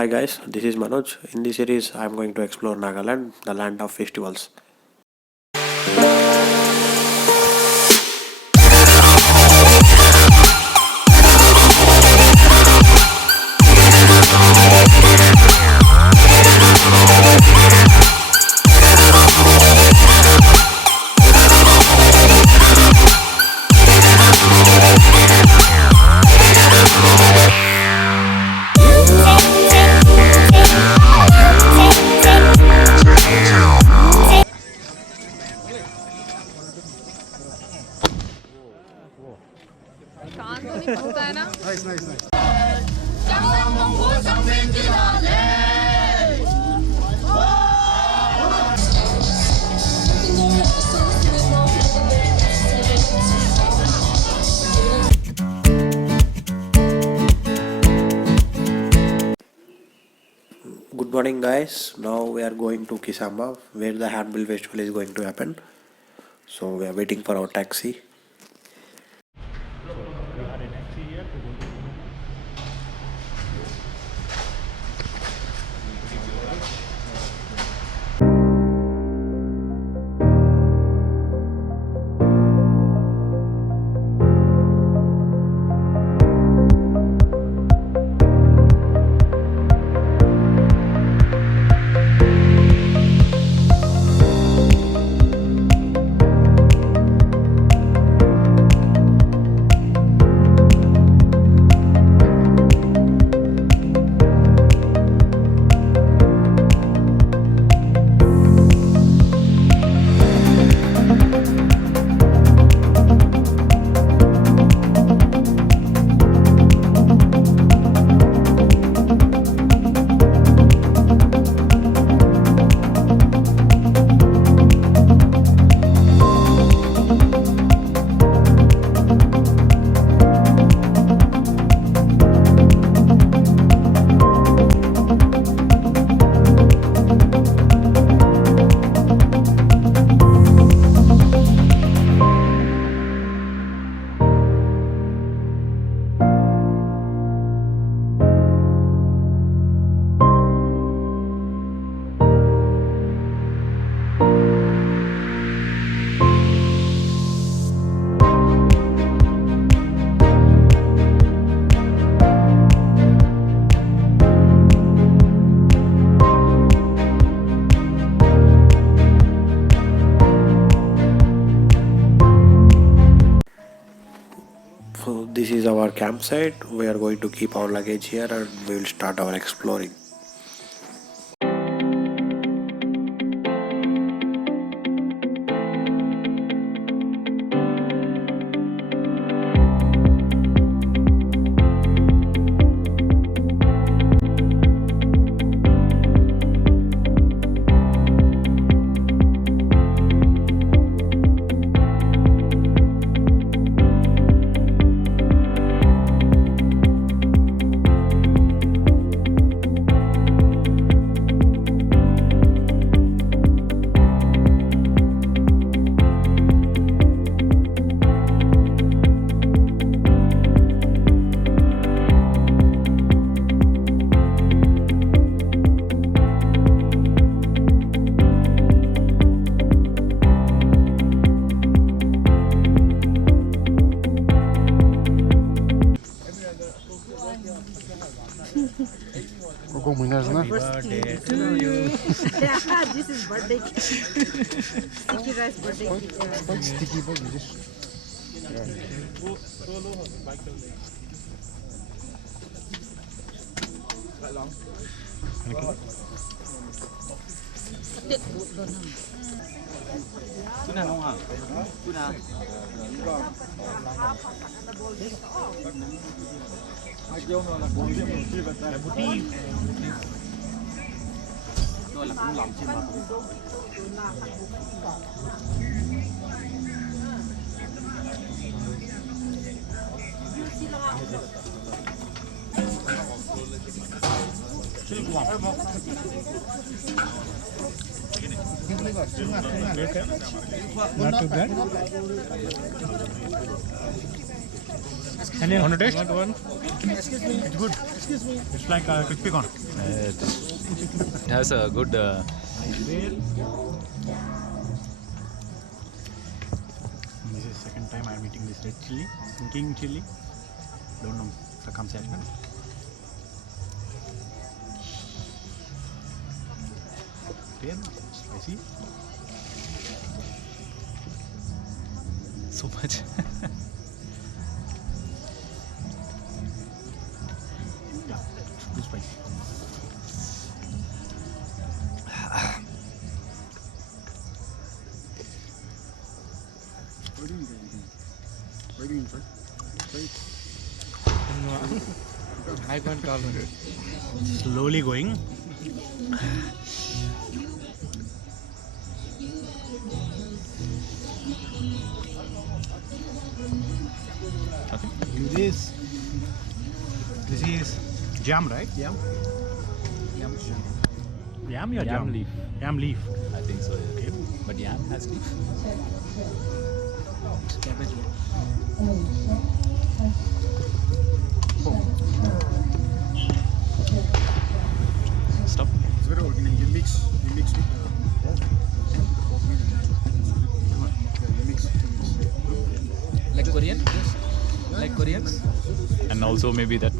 Hi guys, this is Manoj. In this series, I am going to explore Nagaland, the land of festivals. शांत होने पड़ता है ना। Good morning, guys. Now we are going to Kisama, where the Hornbill festival is going to happen. So we are waiting for our taxi. So this is our campsite. We are going to keep our luggage here and we will start our exploring. This is birthday cake. Sticky rice birthday cake. Quite sticky, but you just. Not too bad. And you want to taste? Want one? It's good. It's like crispy corn. It has a good. This is second time I am eating this red chili, king chili. Don't know circumcision. Again, spicy. So much. Yeah, too spicy. I can't call it. Slowly going. This is jam, right? Yam or Yam jam? leaf. Yam leaf. I think so. Yeah. Okay. But yam has leaf. Cabbage. Stop. It's very organic. You mix with pork. You mix. Like Korean? Like Koreans? And also maybe that.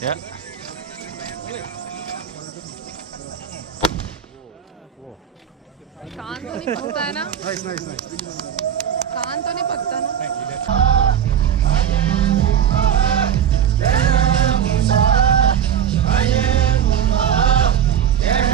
Yeah. कान तो नहीं पकता है ना? Nice. कान तो नहीं पकता ना? Yeah.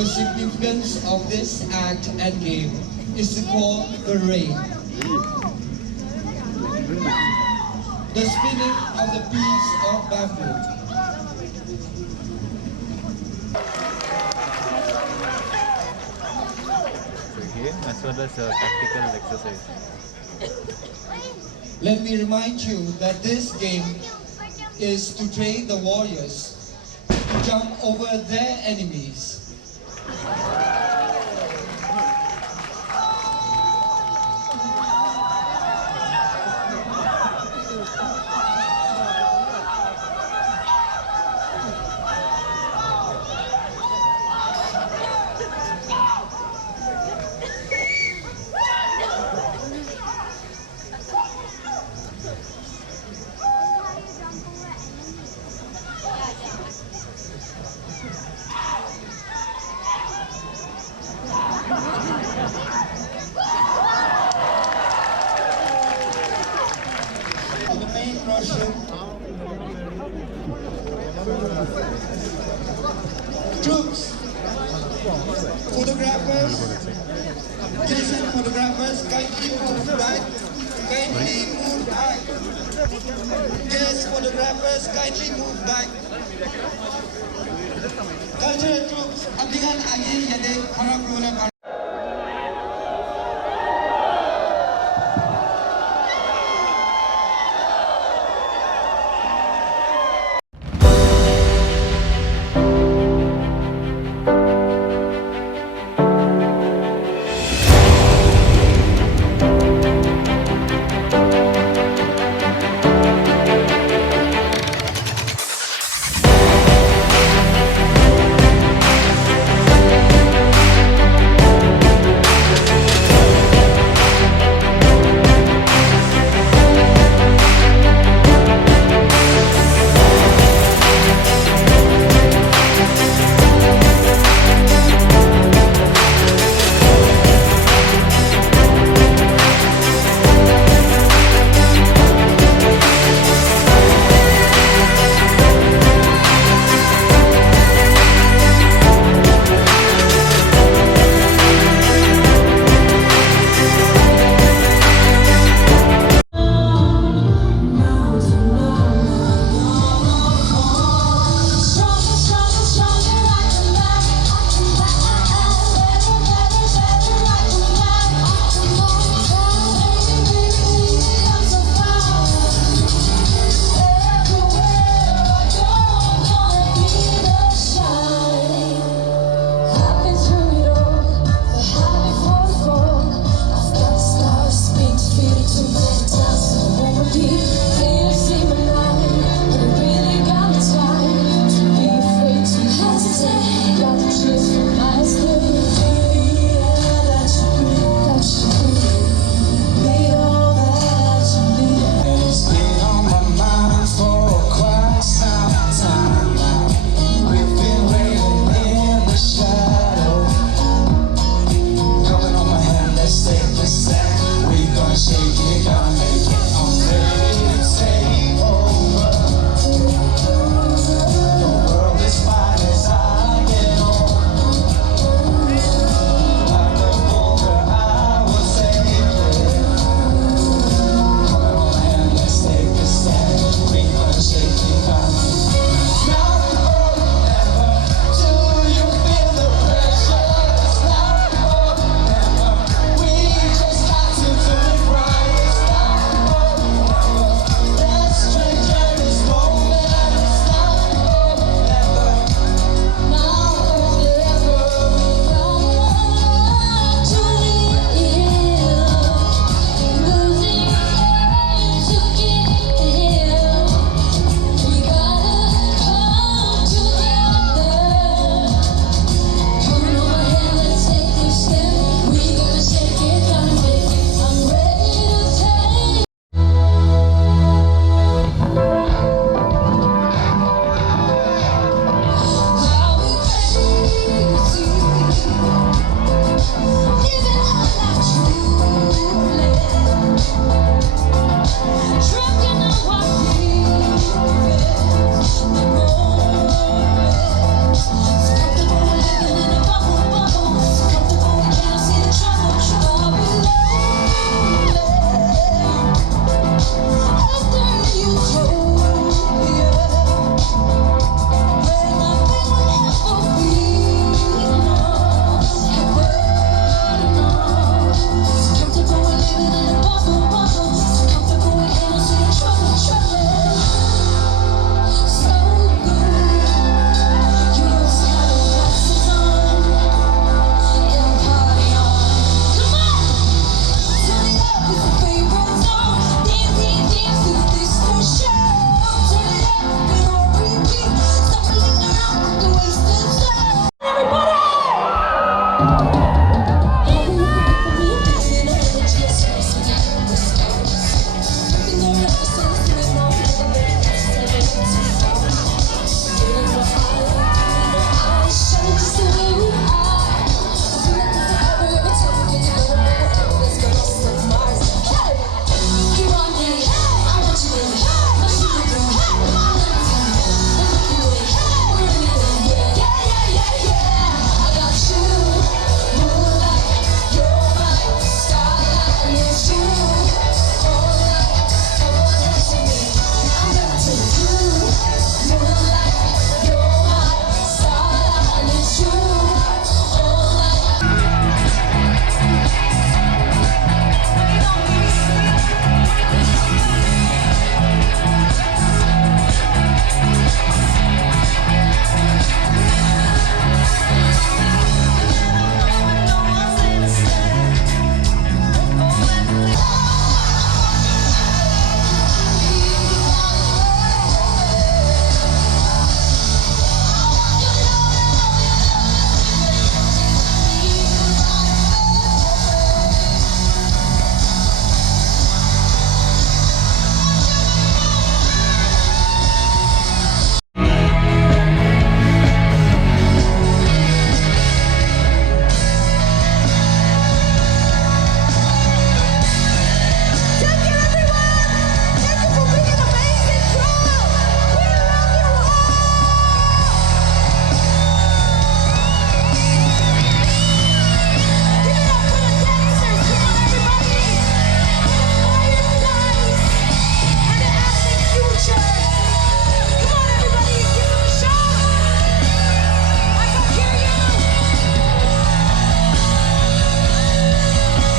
The significance of this act and game is to call the rain. The spinning of the piece of bamboo. Game as well as tactical exercise. Let me remind you that this game is to train the warriors to jump over their enemies. The main Russian troops, photographers, citizen photographers, kindly move back, kindly move back. Yes, photographers, kindly move back. Cultural troops, abdigan agi yade kharap role